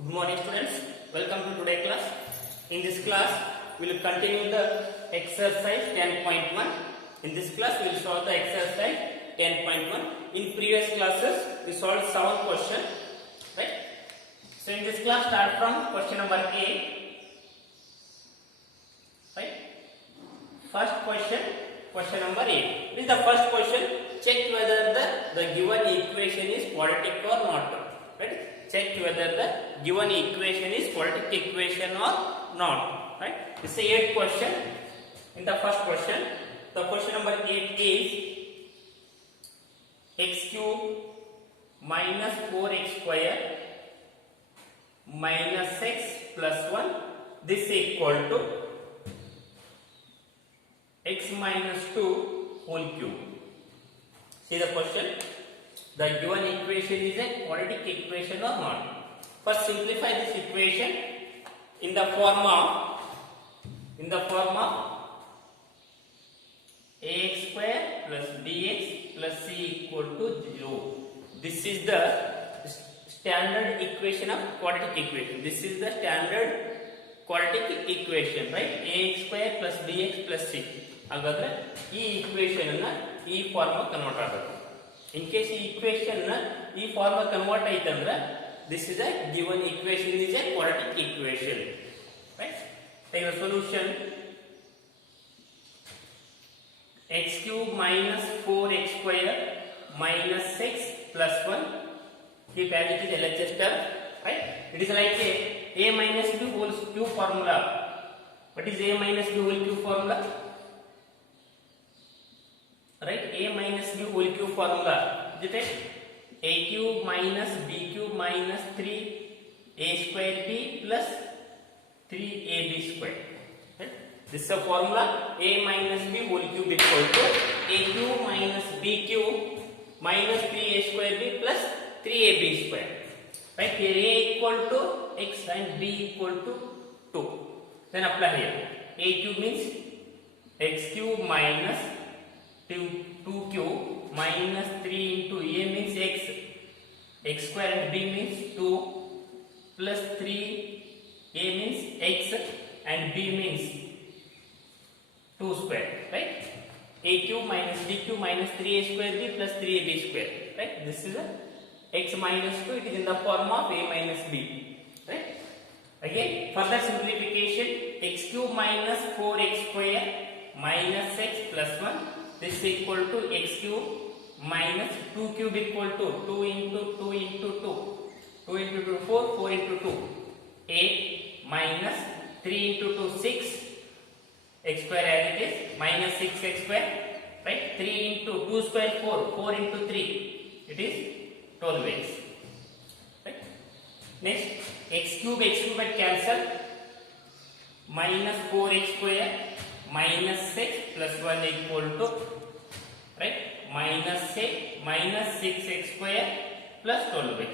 Good morning students, welcome to today's class. In this class, we will continue the exercise 10.1. In this class, we will solve the exercise 10.1. In previous classes, we solved 7 questions, right? So in this class, start from question number A, right? First question, question number A. This is the first question. Check whether the given equation is quadratic or not, right? Check whether the given equation is quadratic equation or not, right? This is the 8th question. In the first question, the question number 8 is x cube minus 4x square minus x plus 1. This is equal to x minus 2 whole cube. See the question. The given equation is a quadratic equation or not. First, simplify this equation in the form of ax square plus bx plus c equal to 0. This is the standard equation of quadratic equation. This is the standard quadratic equation, right? ax square plus bx plus c. ಹಾಗಾದ್ರೆ ಈ equation ಅನ್ನ ಈ form convert ಆಗಬೇಕು. In case ಈ equation ಈ form convert ಆಯ್ತಂದ್ರೆ this is a given equation is a quadratic equation, right? Take the solution. X cube minus 4x square minus 6 plus 1. Keep as it is LHS term, right? It is like a minus b whole cube formula. What is a minus b whole cube formula? Right, a minus b whole cube formula. Is it a cube minus b cube minus 3a square b plus 3ab square. Right? This is a formula. A minus b whole cube equal to a cube minus b cube minus 3a square b plus 3ab square. Right, here a equal to x and b equal to 2. Then apply here. A cube means x cube minus 2 cube minus 3 into a means x square and b means 2 plus 3 a means x and b means 2 square, right? A cube minus b cube minus 3a square b plus 3ab square, right? This is a x minus 2. It is in the form of a minus b, right? Again, further simplification, x cube minus 4x square minus x plus 1. This is equal to x cube minus 2 cube equal to 2 into 2 into 2. 2 into 2 4, 4 into 2 8 minus 3 into 2 6 x square as it is minus 6x square, right? 3 into 2 square 4, 4 into 3 it is 12x, right? Next, x cube at cancel minus 4x square minus 6 plus 1 equal to, right, minus 6x square plus 12x.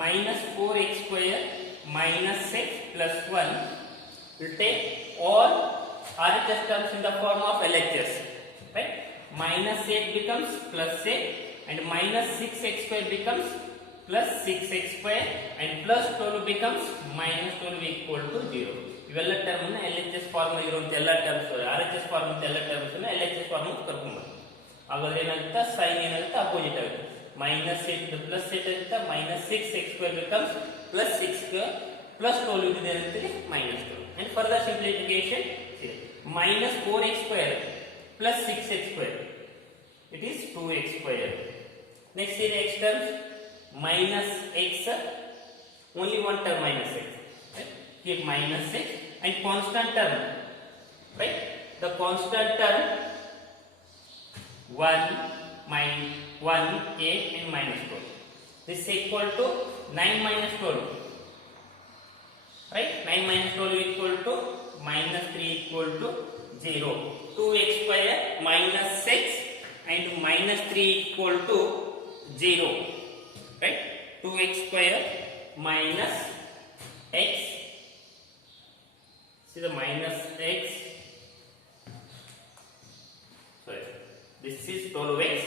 Minus 4x square minus 6 plus 1 will take all RHS terms in the form of LHS, right? Minus 8 becomes plus 8 and minus 6x square becomes plus 6x square and plus 12 becomes minus 12 equal to 0. ಇವೆಲ್ಲ term ಅನ್ನು LHS form ಇರುವಂತ ಎಲ್ಲ terms RHS form ಅಂತ ಎಲ್ಲ terms ಅನ್ನು LHS form ಅಂತ ಕರ್ಕೊಂಡ್ಬರ್ತೀವಿ. ಹಾಗಾದ್ರೆ ಏನಾಗುತ್ತೆ, ಸೈನ್ ಏನಾಗುತ್ತೆ, ಅಪೋಸಿಟ್ ಆಗುತ್ತೆ. minus 8 plus 8 ಆಗುತ್ತೆ, minus 6x square becomes plus 6 square plus 12 ಇದೆ ಏನಂತೀವಿ minus 12. And further simplification, minus 4x square plus 6x square it is 2x square. Next is x terms, minus x, only one term minus x, right? Keep minus x and constant term, right? The constant term 1 minus 1 8 and minus 12. This is equal to 9 minus 12, right? 9 minus 12 equal to minus 3 equal to 0. 2x square minus 6 and minus 3 equal to 0, right? 2x square minus x. See the minus x. Sorry, this is 12x.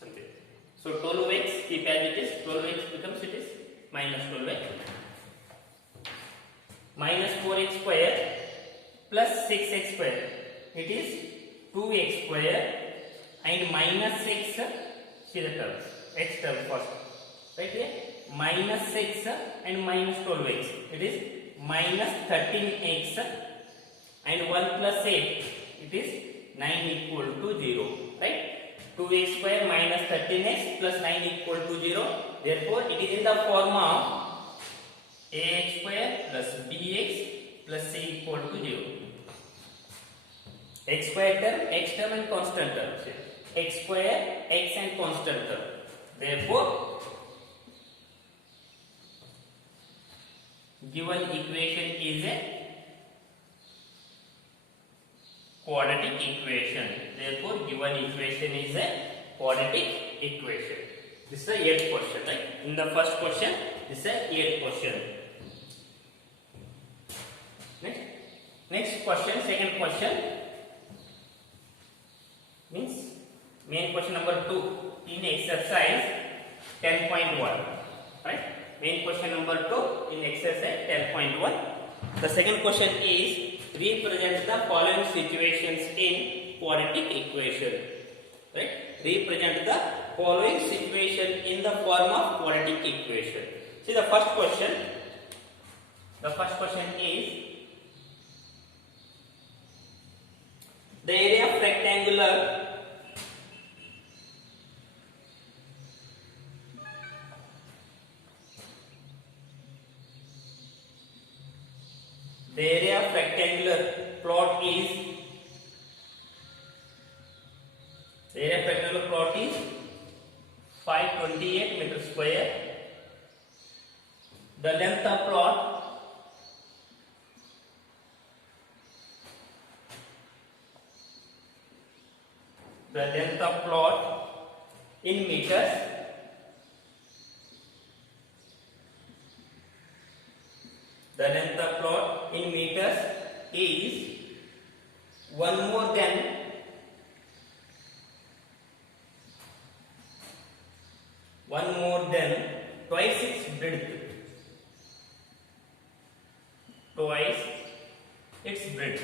Something. So 12x keep as it is, 12x becomes it is minus 12x. Minus 4x square plus 6x square. It is 2x square and minus 6, see the terms, x term first. Right here, minus 6 and minus 12x. It is minus 13x and 1 plus 8. It is 9 equal to 0. Right? 2x square minus 13x plus 9 equal to 0. Therefore, it is in the form of ax square plus bx plus c equal to 0. X square term and constant term. X square, x and constant term. Therefore, given equation is a quadratic equation. Therefore, given equation is a quadratic equation. This is the 8th question, right? In the first question, this is the 8th question. Next question, second question means main question number 2 in exercise 10.1. Right? Main question number 2 in exercise 10.1. The second question is represent the following situations in quadratic equation. Right? Represent the following situation in the form of quadratic equation. See the first question. The first question is the area of rectangular plot is 528 meters square. The length of plot in meters. The length of plot in meters is one more than twice its breadth. Twice its breadth.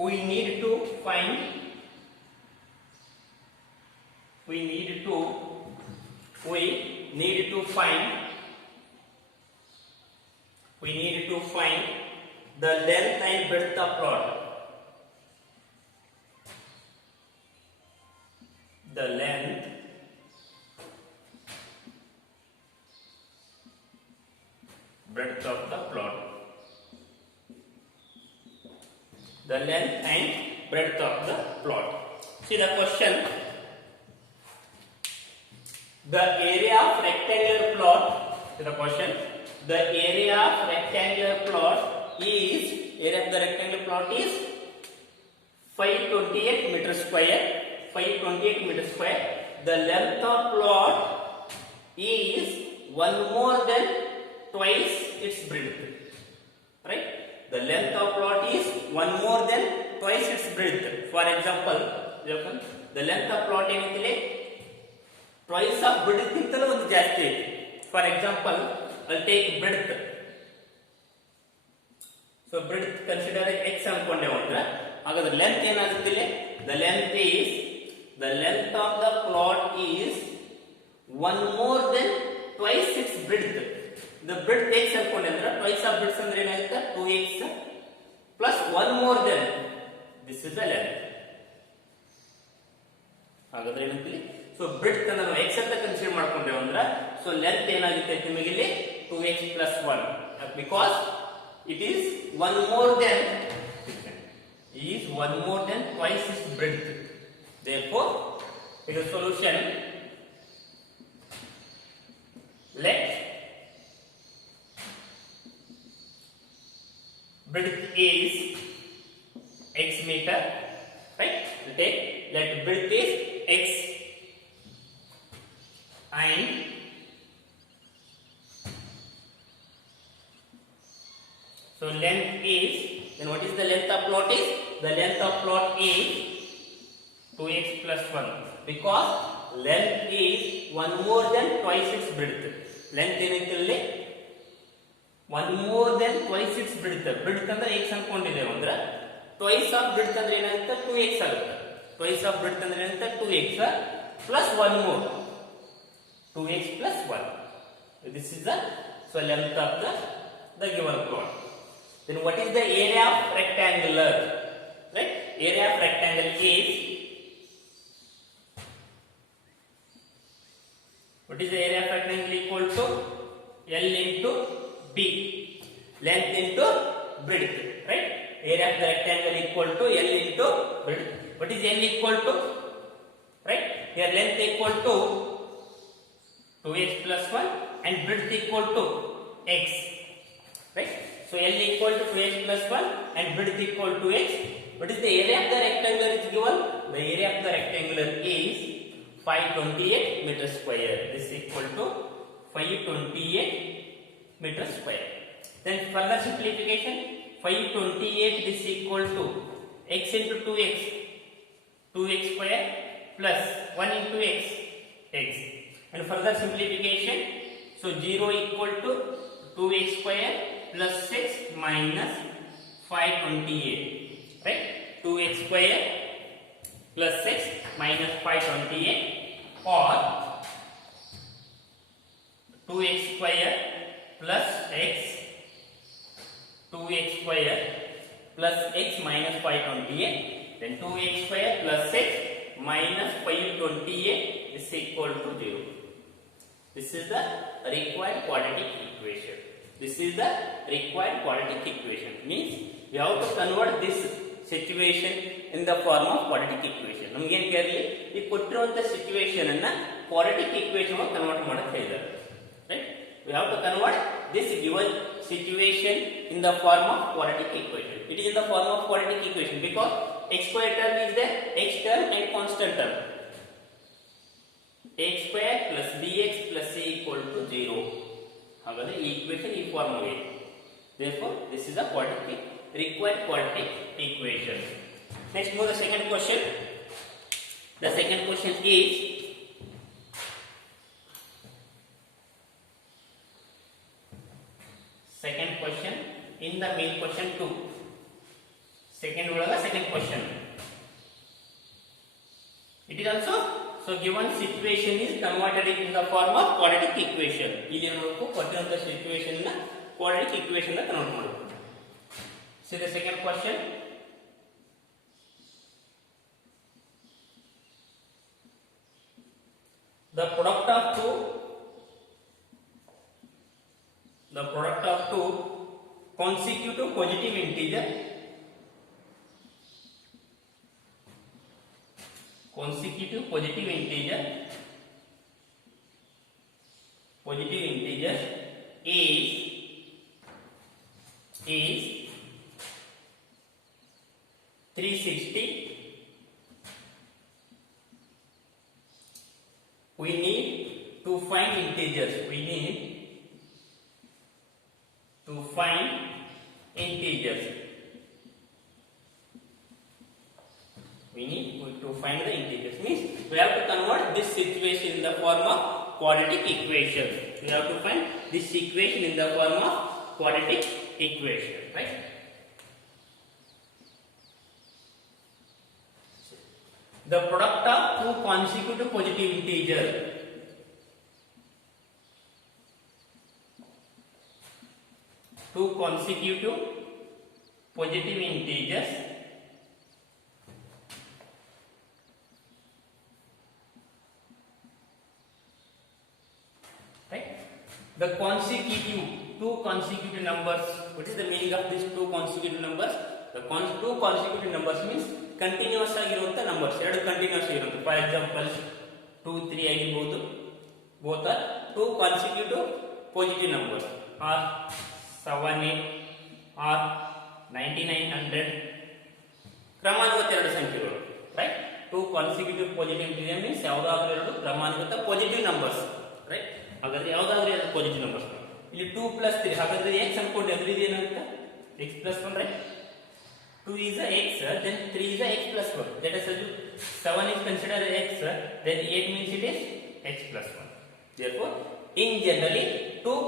We need to find the length and breadth of plot. The length breadth of the plot. The length and breadth of the plot. See the question. The area of rectangular plot. See the question. The area of rectangular plot is 528 meters square. 528 meters square. The length of plot is one more than twice its breadth. Right? The length of plot is one more than twice its breadth. For example, the length of plot ಏನಂತಿದೆ twice of breadth ಗಿಂತಲೂ ಒಂದು ಜಾಸ್ತಿ ಇದೆ. For example, I'll take breadth. So breadth consider x ಅನ್ಕೊಂಡೆ ಅಂದ್ರೆ ಹಾಗಾದ್ರೆ length ಏನಾಗುತ್ತೆ ಇಲ್ಲಿ? The length of the plot is one more than twice its breadth. The breadth x ಅನ್ಕೊಂಡೆ ಅಂದ್ರೆ twice of breadth ಅಂದ್ರೆ ಏನಾಗುತ್ತೆ? 2x plus one more than. This is the length. ಹಾಗಾದ್ರೆ ಏನಂತೀವಿ? So breadth ಅನ್ನು ನಾವು x ಅಂತ ಕನ್ಸಿಡರ್ ಮಾಡ್ಕೊಂಡೇವೆ ಅಂದ್ರೆ so length ಏನಾಗುತ್ತೆ ನಿಮಗೆ ಇಲ್ಲಿ 2x plus 1 because it is one more than twice its breadth. Therefore, in the solution, let breadth is x meter, right? Let breadth is x and so length is, then what is the length of plot is? The length of plot is 2x plus 1 because length is one more than twice its breadth. Length ಏನೈತೆ ಇಲ್ಲಿ one more than twice its breadth. Breadth ಅಂದ್ರೆ x ಅನ್ಕೊಂಡಿದ್ದೇವೆ ಅಂದ್ರೆ twice of breadth ಅಂದ್ರೆ ಏನಾಗುತ್ತೆ 2x ಆಗುತ್ತೆ. Twice of breadth ಅಂದ್ರೆ ಏನಾಗುತ್ತೆ 2x plus one more 2x plus 1. This is the length of the given plot. Then what is the area of rectangular? Right? Area of rectangle is, what is the area of rectangle equal to L into B, length into breadth, right? Area of the rectangle equal to L into breadth. What is L equal to? Right? Here length equal to 2x plus 1 and breadth equal to x, right? So L equal to 2x plus 1 and breadth equal to x. What is the area of the rectangular is given? The area of the rectangular is 528 meters square. This is equal to 528 meters square. Then further simplification, 528 is equal to x into 2x, 2x square plus 1 into x, x. And further simplification, so 0 equal to 2x square plus 6 minus 528, right? 2x square plus 6 minus 528 or 2x square plus x, 2x square plus x minus 528, then 2x square plus 6 minus 528 is equal to 0. This is the required quadratic equation. This is the required quadratic equation. Means we have to convert this situation in the form of quadratic equation. ನಮಗೆ ಏನು ಕೇಳಲಿ ಈ ಕೊಟ್ಟಿರುವಂತ situation ಅನ್ನ quadratic equation ಆಗಿ convert ಮಾಡಕ್ಕೆ ಹೇಳಿದ್ದಾರೆ. Right? We have to convert this given situation in the form of quadratic equation. It is in the form of quadratic equation because x square term is there, x term and constant term. x square plus bx plus c equal to 0. ಹಾಗಾದ್ರೆ ಈ equation ಈ form ಇದೆ. Therefore, this is a quadratic required quadratic equation. Next, move the second question. The second question is second question in the main question 2. Second question. It is also so given situation is converted in the form of quadratic equation. ಇಲ್ಲಿ ನಾವು ಕೊಟ್ಟಿರುವಂತ situation ನ quadratic equation ನ convert ಮಾಡಬೇಕು. See the second question. The product of two consecutive positive integer is 360. We need to find integers. We need to find integers. Means we have to convert this situation in the form of quadratic equation. We have to find this equation in the form of quadratic equation, right? The product of two consecutive positive integers right? The two consecutive numbers. What is the meaning of these two consecutive numbers? The two consecutive numbers means continuous ಆಗಿರುವಂತ numbers. ಎರಡು continuous ಆಗಿರುತ್ತೆ. For example, 2, 3 ಆಗಿರಬಹುದು. Both are two consecutive positive numbers. Or 7, 8 or 9900. ಕ್ರಮಾನುಗತ ಎರಡು ಸಂಖ್ಯೆಗಳು. Right? Two consecutive positive integers means ಯಾವುದಾದರೂ ಎರಡು ಕ್ರಮಾನುಗತ positive numbers. Right? ಹಾಗಾದ್ರೆ ಯಾವುದಾದರೂ ಎರಡು positive numbers. ಇಲ್ಲಿ 2 plus 3 ಹಾಗಾದ್ರೆ x ಅನ್ಕೊಂಡೆ ಅಂದ್ರೆ ಇದು ಏನಾಗುತ್ತೆ x plus 1 right 2 is a x then 3 is a x plus 1 that is 7 is considered x, then 8 means it is x plus 1. Therefore, in generally, two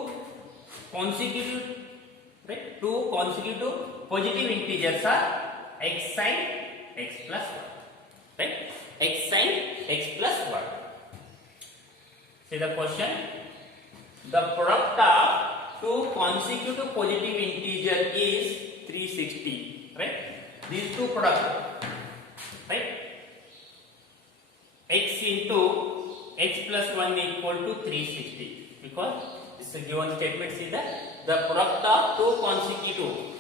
consecutive positive integers are x sin x plus 1. Right? X sin x plus 1. See the question. The product of two consecutive positive integer is 360. Right? These two products. Right? X into x plus 1 equal to 360. Because this is a given statement. See that the product of two consecutive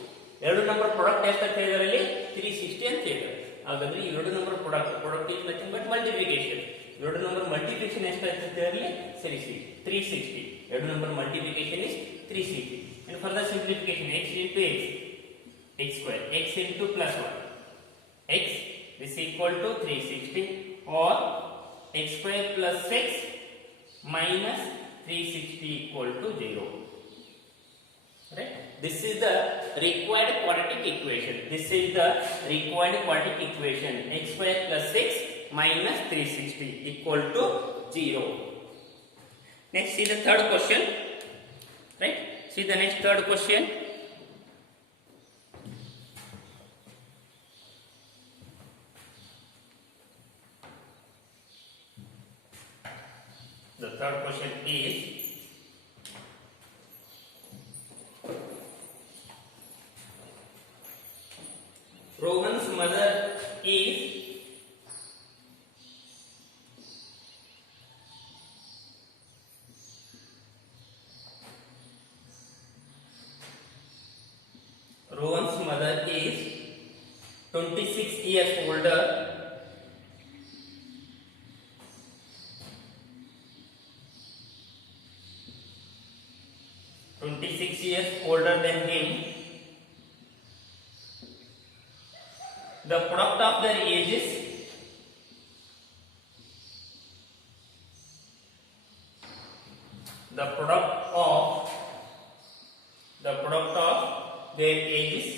ಎರಡು number product ಎಷ್ಟು ಅಂತ ಹೇಳಿದ್ರಲ್ಲಿ 360 ಅಂತ ಹೇಳಿದ್ರು. ಹಾಗಾದ್ರೆ ಈ ಎರಡು number product is nothing but multiplication. ಎರಡು number multiplication ಎಷ್ಟು ಅಂತ ಹೇಳಿದ್ರಲ್ಲಿ ಸರಿ 360. ಎರಡು number multiplication is 360. And further simplification, x into x, x square, x into plus 1, x is equal to 360, or x square plus 6 minus 360 equal to 0. Right? This is the required quadratic equation. This is the required quadratic equation. X square plus 6 minus 360 equal to 0. Next, see the third question. Right? See the next third question. The third question is, Rohan's mother is Rohan's mother is 26 years older than him. The product of their ages the product of their ages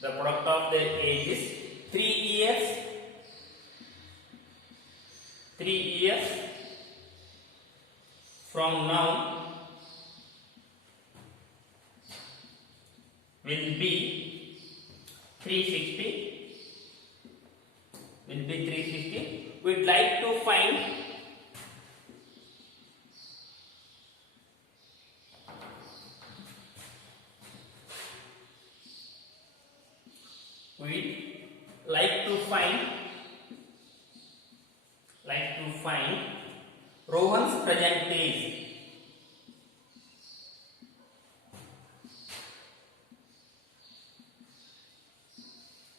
the product of their ages 3 years from now will be 360. We'd like to find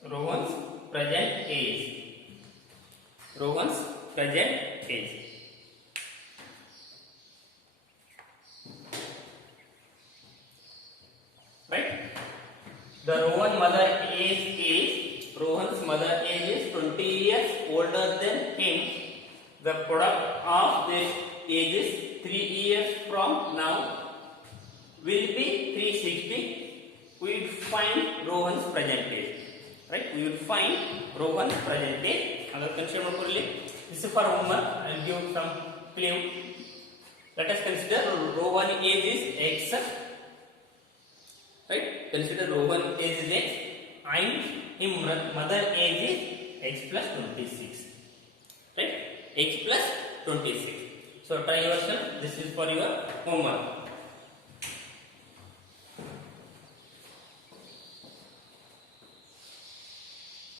Rohan's present age. Rohan's present age. Right? The Rohan's mother age is 20 years older than him. The product of their ages 3 years from now will be 360. We will find Rohan's present age. Right? We will find Rohan's present age. This is for homework. I will give some clue. Let us consider Rohan age is x. Right? Consider Rohan age is x and his mother age is x plus 26. Right? X plus 26. So try yourself. This is for your homework.